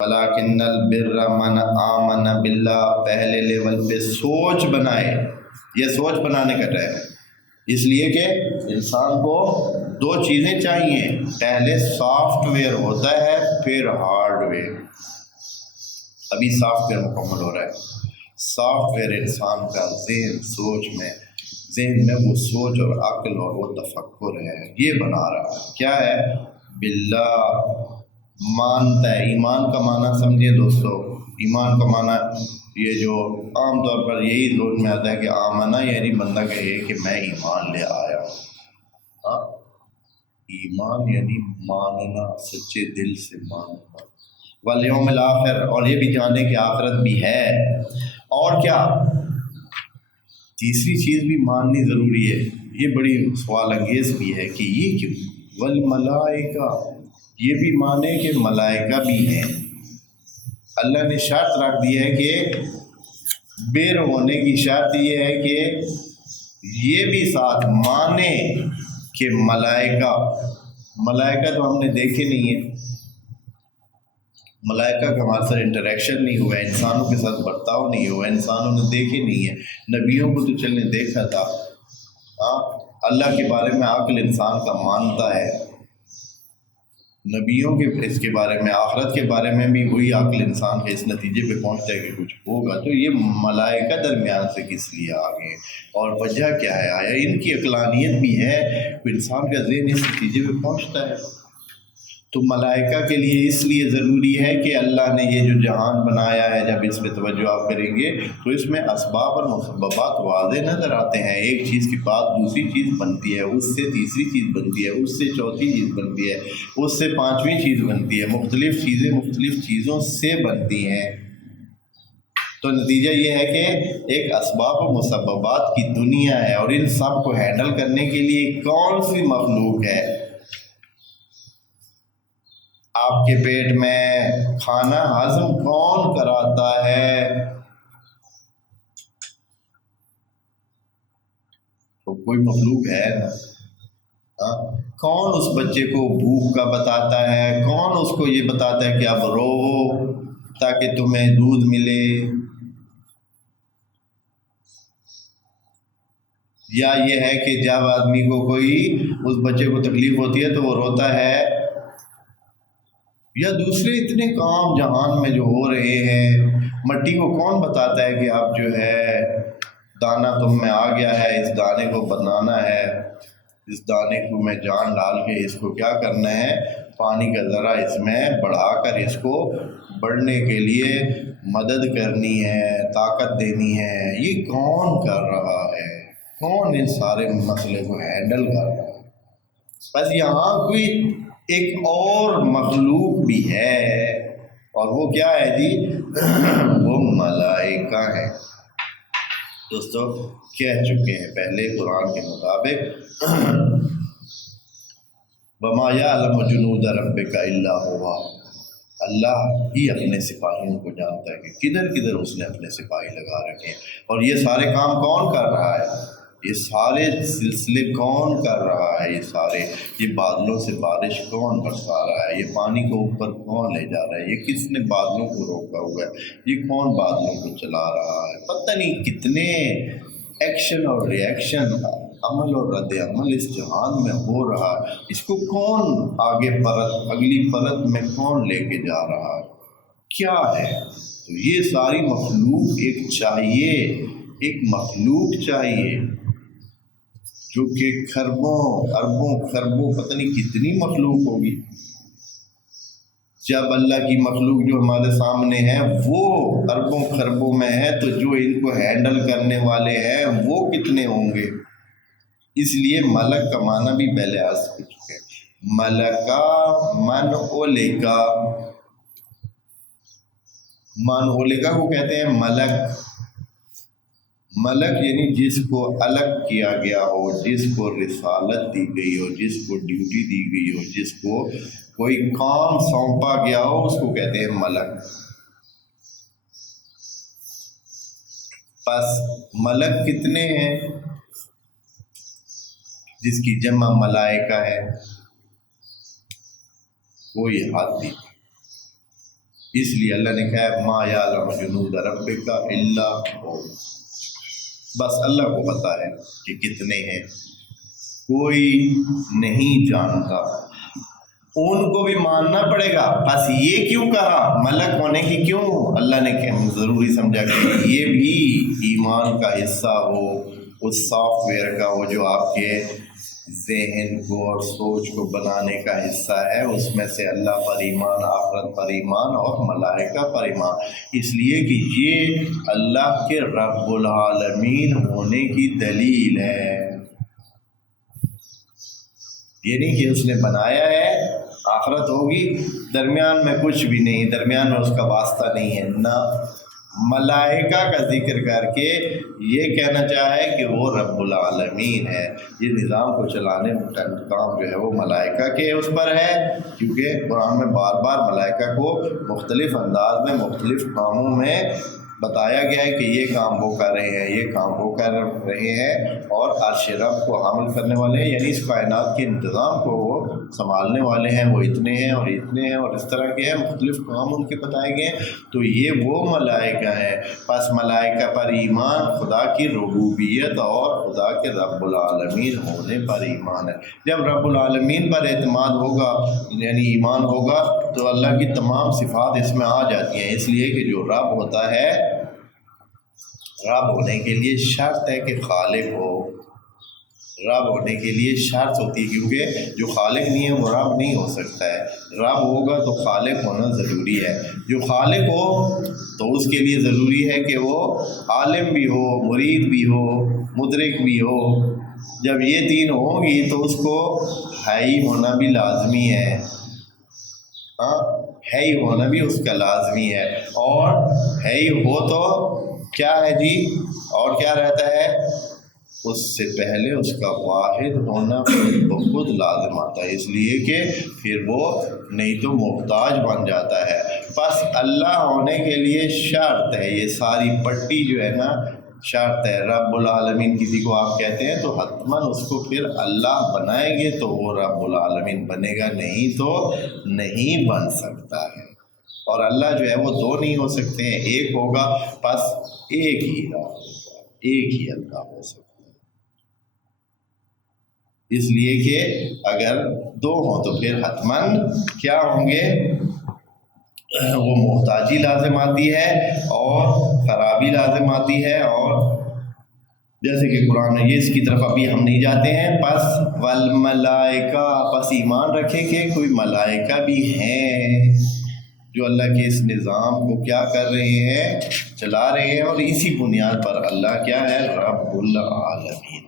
وَلَٰكِنَّ الْبِرَّ مَنْ آمَنَ بِاللَّهِ، پہلے لیول پہ سوچ بنائے، یہ سوچ بنانے کا ٹائم ہے، اس لیے کہ انسان کو دو چیزیں چاہیے، پہلے سافٹ ویئر ہوتا ہے پھر ہارڈ ویئر۔ ابھی سافٹ ویئر مکمل ہو رہا ہے، سافٹ ویئر انسان کا ذہن میں وہ سوچ اور عقل اور وہ تفکر ہے، یہ بنا رہا ہے۔ کیا ہے؟ باللہ، مانتا ہے۔ ایمان کا معنی سمجھے دوستو، ایمان کا معنی یہ جو عام طور پر یہی سوچ میں آتا ہے کہ آمنا یعنی بندہ کہے کہ میں ایمان لے آیا ہوں۔ ہاں، ایمان یعنی ماننا، سچے دل سے ماننا، والیوم الآخر، اور یہ بھی جانے کہ آخرت بھی ہے۔ اور کیا تیسری چیز بھی ماننی ضروری ہے، یہ بڑی سوال انگیز بھی ہے کہ یہ کیوں؟ والملائکہ، یہ بھی مانے کہ ملائکہ بھی ہیں۔ اللہ نے شرط رکھ دی ہے کہ بیر ہونے کی شرط یہ ہے کہ یہ بھی ساتھ مانے کہ ملائکہ تو ہم نے دیکھے نہیں ہیں، ملائکہ کا ہمارے ساتھ انٹریکشن نہیں ہوا ہے، انسانوں کے ساتھ برتاؤ نہیں ہوا ہے، انسانوں نے دیکھے نہیں ہے، نبیوں کو تو چلنے دیکھا تھا۔ اللہ کے بارے میں عقل انسان کا مانتا ہے، نبیوں کے اس کے بارے میں، آخرت کے بارے میں بھی وہی عقل انسان کے اس نتیجے پہ پہنچتا ہے کہ کچھ ہوگا۔ تو یہ ملائکہ درمیان سے کس لیے آ گئے اور وجہ کیا ہے؟ آیا ان کی عقلانیت بھی ہے، انسان کا ذہن اس نتیجے پہ پہنچتا ہے۔ تو ملائکہ کے لیے اس لیے ضروری ہے کہ اللہ نے یہ جو جہان بنایا ہے، جب اس پہ توجہ آپ کریں گے تو اس میں اسباب اور مسببات واضح نظر آتے ہیں۔ ایک چیز کے بعد دوسری چیز بنتی ہے، اس سے تیسری چیز بنتی ہے، اس سے چوتھی چیز بنتی ہے، اس سے پانچویں چیز بنتی ہے، مختلف چیزیں مختلف چیزوں سے بنتی ہیں۔ تو نتیجہ یہ ہے کہ ایک اسباب و مسببات کی دنیا ہے، اور ان سب کو ہینڈل کرنے کے لیے کون سی مخلوق ہے؟ آپ کے پیٹ میں کھانا ہضم کون کراتا ہے؟ تو کوئی مخلوق ہے نا۔ کون اس بچے کو بھوک کا بتاتا ہے؟ کون اس کو یہ بتاتا ہے کہ اب رو تاکہ تمہیں دودھ ملے؟ یا یہ ہے کہ جب آدمی کو کوئی اس بچے کو تکلیف ہوتی ہے تو وہ روتا ہے؟ یا دوسرے اتنے کام جہان میں جو ہو رہے ہیں، مٹی کو کون بتاتا ہے کہ اب جو ہے دانہ تم میں آ گیا ہے، اس دانے کو بنانا ہے، اس دانے کو میں جان ڈال کے اس کو کیا کرنا ہے، پانی کا ذرا اس میں بڑھا کر اس کو بڑھنے کے لیے مدد کرنی ہے، طاقت دینی ہے۔ یہ کون کر رہا ہے؟ کون ان سارے مسئلے کو ہینڈل کر رہا ہے؟ بس یہاں کوئی ایک اور مخلوق بھی ہے، اور وہ کیا ہے جی؟ وہ ملائکہ ہیں۔ دوستو کہہ چکے ہیں پہلے قرآن کے مطابق، وَمَا يَعْلَمُ جُنُودَ رَبِّكَ إِلَّا هُوَ، اللہ ہی اپنے سپاہیوں کو جانتا ہے کہ کدھر کدھر اس نے اپنے سپاہی لگا رکھے ہیں۔ اور یہ سارے کام کون کر رہا ہے؟ یہ سارے سلسلے کون کر رہا ہے؟ یہ بادلوں سے بارش کون برسا رہا ہے؟ یہ پانی کو اوپر کون لے جا رہا ہے؟ یہ کس نے بادلوں کو روکا ہوا ہے؟ یہ کون بادلوں کو چلا رہا ہے؟ پتہ نہیں کتنے ایکشن اور ری ایکشن، عمل اور رد عمل اس جہان میں ہو رہا ہے۔ اس کو کون آگے پرت، اگلی پرت میں کون لے کے جا رہا ہے؟ کیا ہے؟ تو یہ ساری مخلوق ایک مخلوق چاہیے جو کہ کھربوں اربوں خربوں پتہ نہیں کتنی مخلوق ہوگی۔ جب اللہ کی مخلوق جو ہمارے سامنے ہے وہ اربوں خربوں میں ہے، تو جو ان کو ہینڈل کرنے والے ہیں وہ کتنے ہوں گے؟ اس لیے ملک کا معنی بھی پہلے عرض کر چکے ہیں، ملکہ من اولکا، من اولکا کو کہتے ہیں ملک۔ ملک یعنی جس کو الگ کیا گیا ہو، جس کو رسالت دی گئی ہو، جس کو ڈیوٹی دی گئی ہو، جس کو کوئی کام سونپا گیا ہو، اس کو کہتے ہیں ملک۔ پس ملک کتنے ہیں؟ جس کی جمع ملائکہ ہے، کوئی حد نہیں۔ اس لیے اللہ نے کہا ما یعلم جنود ربک الا ہو، بس اللہ کو پتہ ہے کہ کتنے ہیں، کوئی نہیں جانتا۔ ان کو بھی ماننا پڑے گا۔ بس یہ کیوں کہا ملک ہونے کی، کیوں اللہ نے ضروری سمجھا کہ یہ بھی ایمان کا حصہ ہو، اس سافٹ ویئر کا، وہ جو آپ کے ذہن کو اور سوچ کو بنانے کا حصہ ہے، اس میں سے اللہ پر ایمان، آخرت پر ایمان اور ملائکہ پر ایمان، اس لیے کہ یہ اللہ کے رب العالمین ہونے کی دلیل ہے۔ یہ نہیں کہ اس نے بنایا ہے، آخرت ہوگی، درمیان میں کچھ بھی نہیں، درمیان میں اس کا واسطہ نہیں ہے، نہ ملائکہ کا ذکر کر کے یہ کہنا چاہے کہ وہ رب العالمین ہے۔ یہ نظام کو چلانے کا کام جو ہے وہ ملائکہ کے اس پر ہے، کیونکہ قرآن میں بار بار ملائکہ کو مختلف انداز میں مختلف کاموں میں بتایا گیا ہے کہ یہ کام وہ کر رہے ہیں، یہ کام وہ کر رہے ہیں، اور عرش رب کو حامل کرنے والے ہیں، یعنی اس کائنات کے انتظام کو وہ سنبھالنے والے ہیں، وہ اتنے ہیں اور اتنے ہیں اور اس طرح کے ہیں، مختلف کام ان کے بتائے گئے ہیں۔ تو یہ وہ ملائکہ ہیں۔ پس ملائکہ پر ایمان خدا کی ربوبیت اور خدا کے رب العالمین ہونے پر ایمان ہے۔ جب رب العالمین پر اعتماد ہوگا، یعنی ایمان ہوگا، تو اللہ کی تمام صفات اس میں آ جاتی ہیں، اس لیے کہ جو رب ہوتا ہے، رب ہونے کے لیے شرط ہے کہ خالق ہو، رب ہونے کے لیے شرط ہوتی ہے، کیونکہ جو خالق نہیں ہے وہ رب نہیں ہو سکتا ہے۔ رب ہوگا تو خالق ہونا ضروری ہے، جو خالق ہو تو اس کے لیے ضروری ہے کہ وہ عالم بھی ہو، مرید بھی ہو، مدرک بھی ہو۔ جب یہ تین ہوں گی تو اس کو حی ہونا بھی لازمی ہے، ہاں حی ہونا بھی اس کا لازمی ہے، اور حی ہو تو کیا ہے جی، اور کیا رہتا ہے، اس سے پہلے اس کا واحد ہونا بخود لازم آتا ہے، اس لیے کہ پھر وہ نہیں تو محتاج بن جاتا ہے۔ بس اللہ ہونے کے لیے شرط ہے، یہ ساری پٹی جو ہے نا شرط ہے۔ رب العالمین کسی کو آپ کہتے ہیں تو حتماً اس کو پھر اللہ بنائیں گے تو وہ رب العالمین بنے گا، نہیں تو نہیں بن سکتا ہے۔ اور اللہ جو ہے وہ دو نہیں ہو سکتے ہیں، ایک ہوگا، بس ایک ہی رب ہوگا، ایک ہی اللہ ہو سکتا ہے۔ اس لیے کہ اگر دو ہوں تو پھر حتماً کیا ہوں گے، وہ محتاجی لازم آتی ہے اور خرابی لازم آتی ہے، اور جیسے کہ قرآن میں یہ اس کی طرف ابھی ہم نہیں جاتے ہیں۔ پس والملائکہ، پس ایمان رکھے کہ کوئی ملائکہ بھی ہیں جو اللہ کے اس نظام کو کیا کر رہے ہیں، چلا رہے ہیں، اور اسی بنیاد پر اللہ کیا ہے، رب العالمین۔